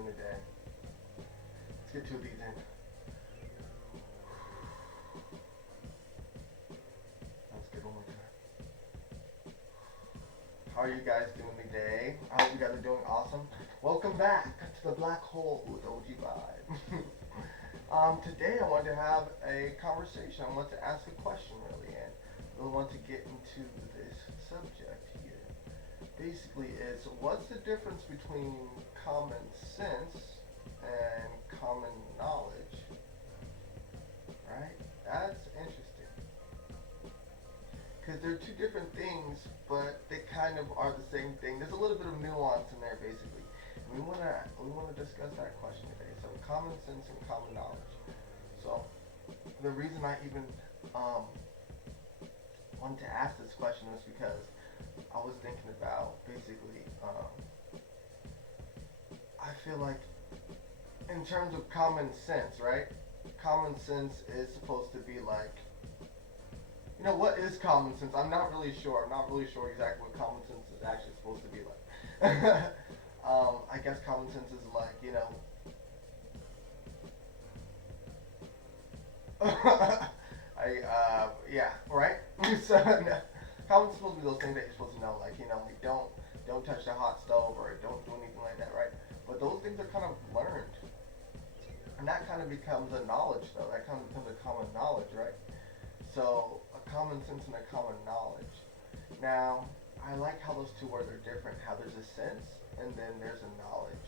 doing today? Let's get two of these in. Let's get one more time. How are you guys doing today? I hope you guys are doing awesome. Welcome back to the black hole with OG Vibe. Today I wanted to have a conversation. I wanted to ask a question really, and really want to get into this subject here. Basically, is what's the difference between common sense and common knowledge? Right? That's interesting. Because they're two different things, but they kind of are the same thing. There's a little bit of nuance in there, basically. And we wanna discuss that question today. So common sense and common knowledge. So the reason I even um, wanted to ask this question was because I was thinking about basically. I feel like in terms of common sense, right? Common sense is supposed to be like, what is common sense? I'm not really sure. I'm not really sure exactly what common sense is actually supposed to be like. I guess common sense is like, yeah, right? So, no, common sense is supposed to be those things that you're supposed to know, like, like don't touch the hot stove or don't do anything like that, right? But those things are kind of learned. And that kind of becomes a knowledge, though. That kind of becomes a common knowledge, right? So, a common sense and a common knowledge. Now, I like how those two words are different. How there's a sense and then there's a knowledge.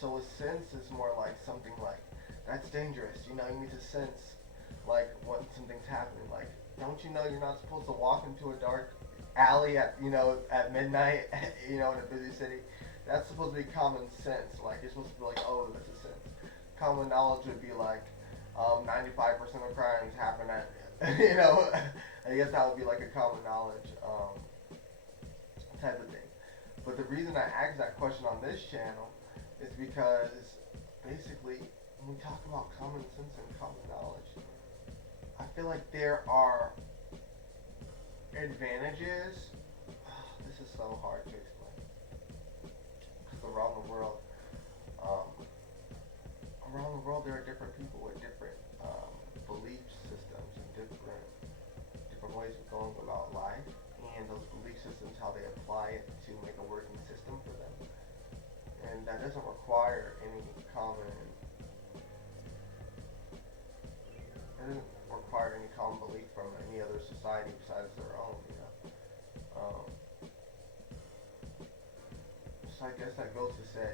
So, a sense is more like something like, that's dangerous. You need to sense, like, when something's happening. Like, don't you know you're not supposed to walk into a dark alley at midnight, in a busy city? That's supposed to be common sense. Like, you're supposed to be like, oh, that's a sense. Common knowledge would be like 95% of crimes happen at, I guess that would be like a common knowledge type of thing. But the reason I asked that question on this channel is because basically when we talk about common sense and common knowledge, I feel like there are advantages. This is so hard to explain because um, around the world there are different people with different belief systems and different ways of going about life, and those belief systems, how they apply it to make a working system for them. And that doesn't require any common, it doesn't require any common belief from any other society besides their own. So I guess that goes to say,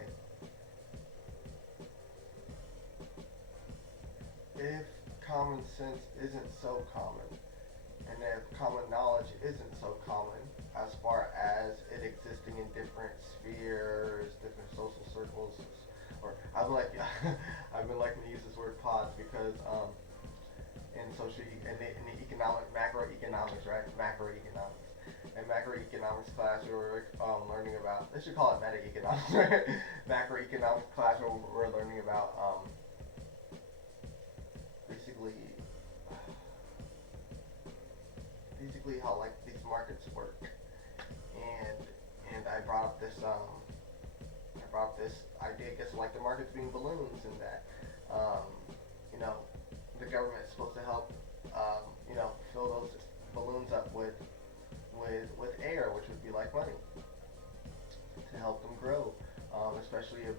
if common sense isn't so common, and if common knowledge isn't so common, as far as it existing in different spheres, different social circles, or I've been like I've been liking to use this word pods because in the economic macroeconomics, right? Macroeconomics. In macroeconomics class, we were learning about. They should call it meta economics, right? Macroeconomics class, where we're learning about basically how like these markets work, and I brought up this idea, I guess, like the markets being balloons, and that um, you know the government is supposed to help fill those balloons up with air, which would be like money, to help them grow, especially if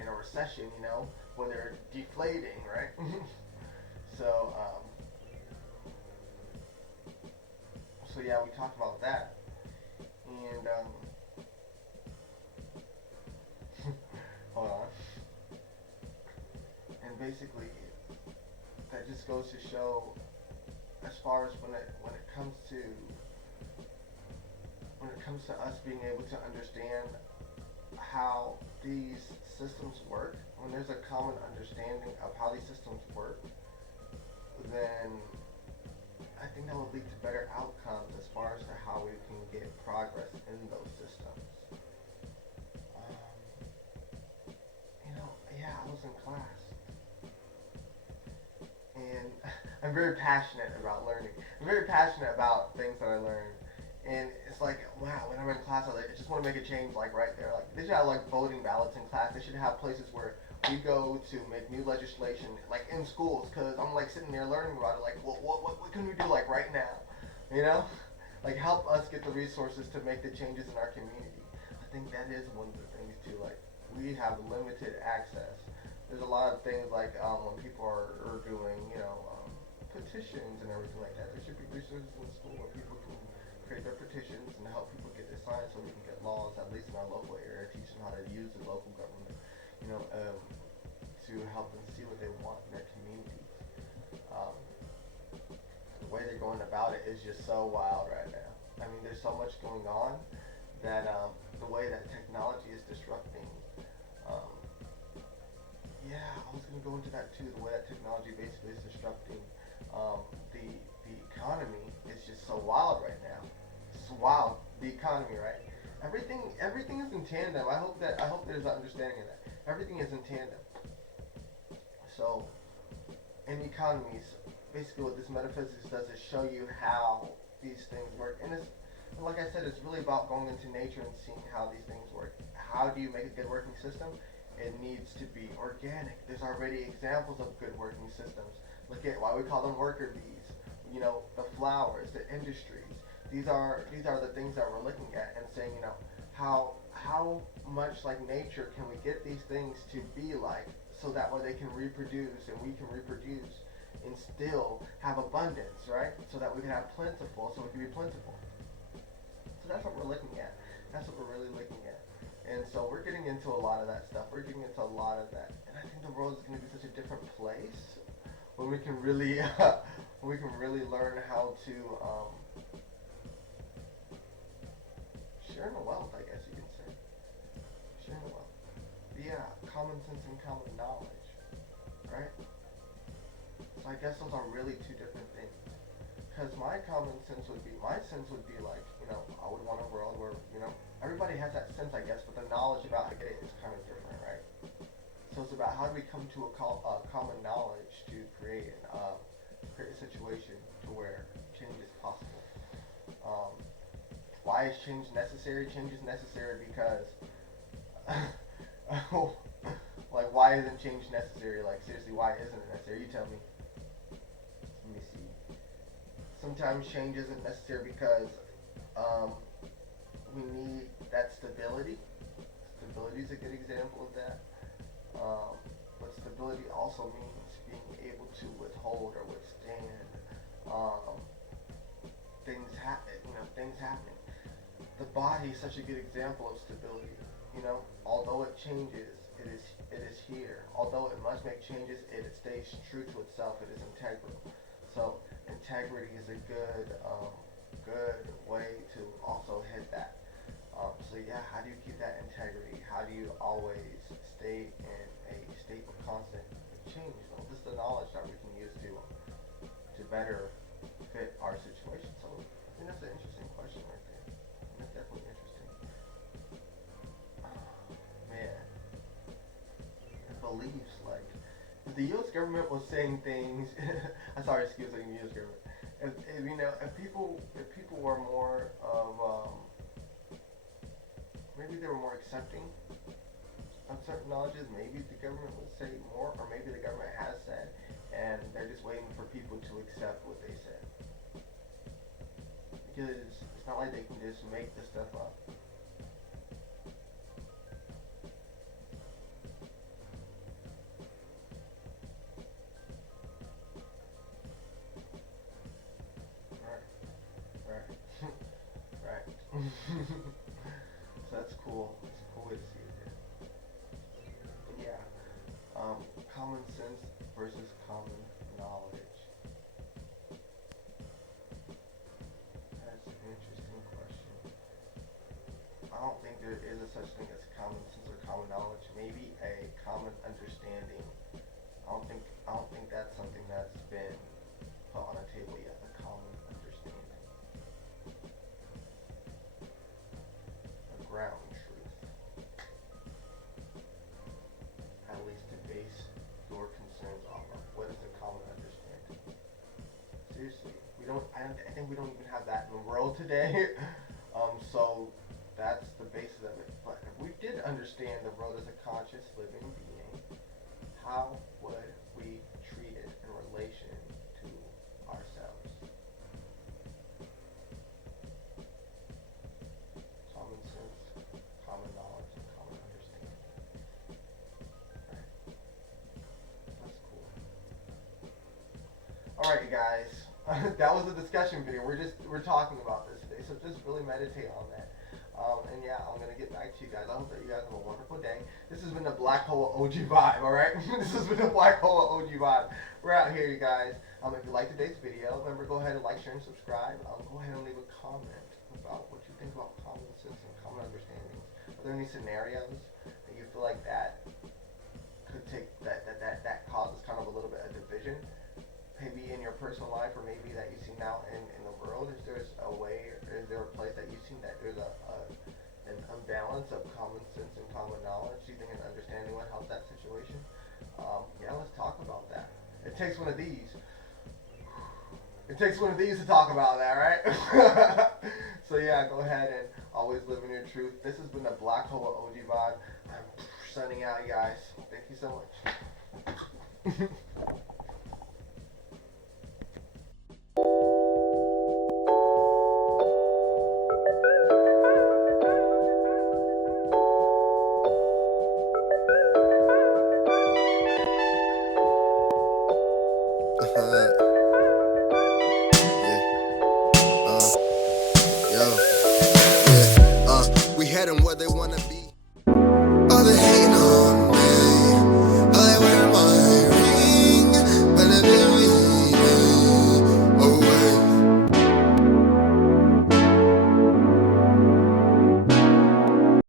in a recession, when they're deflating, right? so so yeah, we talked about that, and hold on, and basically that just goes to show, as far as when it comes to us being able to understand how these systems work, when there's a common understanding of how these systems work, then I think that would lead to better outcomes as far as to how we can get progress in those systems. Yeah, I was in class, and I'm very passionate about learning. I'm very passionate about things that I learn, And it's like, wow, when I'm in class, I just want to make a change, like right there. Like they should have like voting ballots in class. They should have places where we go to make new legislation, like in schools, because I'm like sitting there learning about it. Like, well, what can we do like right now? You know, like help us get the resources to make the changes in our community. I think that is one of the things too. Like we have limited access. There's a lot of things like when people are doing, petitions and everything like that. There should be resources in school where people can create their petitions and help people get their signed so we can get laws, at least in our local area, teach them how to use the local government, to help them see what they want in their communities. Um, the way they're going about it is just so wild right now. I mean, there's so much going on that the way that technology is disrupting. Um, yeah, I was going to go into that too. The way that technology basically is disrupting the economy is just so wild right now. It's wild. The economy, right? Everything is in tandem. I hope there's an understanding of that. Everything is in tandem. So in economies, basically what this metaphysics does is show you how these things work. And like I said, it's really about going into nature and seeing how these things work. How do you make a good working system? It needs to be organic. There's already examples of good working systems. Look at why we call them worker bees. The flowers, the industries. These are the things that we're looking at and saying, how much like nature can we get these things to be like so that way they can reproduce and we can reproduce and still have abundance, right? So that we can have plentiful, so we can be plentiful. So that's what we're looking at. That's what we're really looking at. And so we're getting into a lot of that stuff. We're getting into a lot of that. And I think the world is going to be such a different place when we can really, learn how to share the wealth, I guess you can say. Share the wealth. Yeah, common sense and common knowledge, right? So I guess those are really two different things. Because my sense would be like, I would want a world where, everybody has that sense, I guess, but the knowledge about how to get it is kind of different, right? So it's about how do we come to a common knowledge to create a situation to where change is possible. Why is change necessary? Change is necessary because, like, why isn't change necessary? Like, seriously, why isn't it necessary? You tell me. Let me see. Sometimes change isn't necessary because we need that stability. Stability is a good example of that. But stability also means being able to withhold or withstand things happening. The body is such a good example of stability. Although it changes, it is here. Although it must make changes, it stays true to itself. It is integral. So integrity is a good way to also hit that. So yeah, how do you keep that integrity? How do you always stay in a state of constant change? Well, this is the knowledge that we can use to better fit our situation. So I think that's an interesting question right there. That's definitely interesting. Man, beliefs like if the U.S. government was saying things. I'm sorry, excuse me, the U.S. government. If people were more of maybe they were more accepting of certain knowledges, maybe the government would say more, or maybe the government has said, and they're just waiting for people to accept what they said. Because it's not like they can just make this stuff up. Right, right, right. So that's cool. It's a cool way to see it there. But yeah, common sense versus common knowledge. That's an interesting question. I don't think there is a such thing as common sense or common knowledge. Maybe a common understanding. I don't think that's something that's been put on a table yet. A common understanding. A ground truth. At least to base your concerns off of. What is a common understanding? Seriously, we I think we don't even have that in the world today. So that's the basis of it. But if we did understand the world as a conscious living being, how would we treat it in relation to ourselves? Common sense, common knowledge, and common understanding. Right? That's cool. Alright, you guys. That was a discussion video. We're talking about this today, so just really meditate on that. And yeah, I'm gonna get back to you guys. I hope that you guys have a wonderful day. This has been the Black Hole OG vibe. All right, this has been the Black Hole OG vibe. We're out here, you guys. If you like today's video, remember, go ahead and like, share, and subscribe. Go ahead and leave a comment about what you think about common sense and common understandings. Are there any scenarios that you feel like that could take that causes kind of a little bit of division? Maybe in your personal life, or maybe that you see now in the world. Is there a way, or is there a place that you've seen that there's an imbalance of common sense and common knowledge? Do you think an understanding would help that situation? Yeah, let's talk about that. It takes one of these. It takes one of these to talk about that, right? So yeah, go ahead and always live in your truth. This has been the Black Hole OG vibe. I'm signing out, you guys. Thank you so much. We had them where they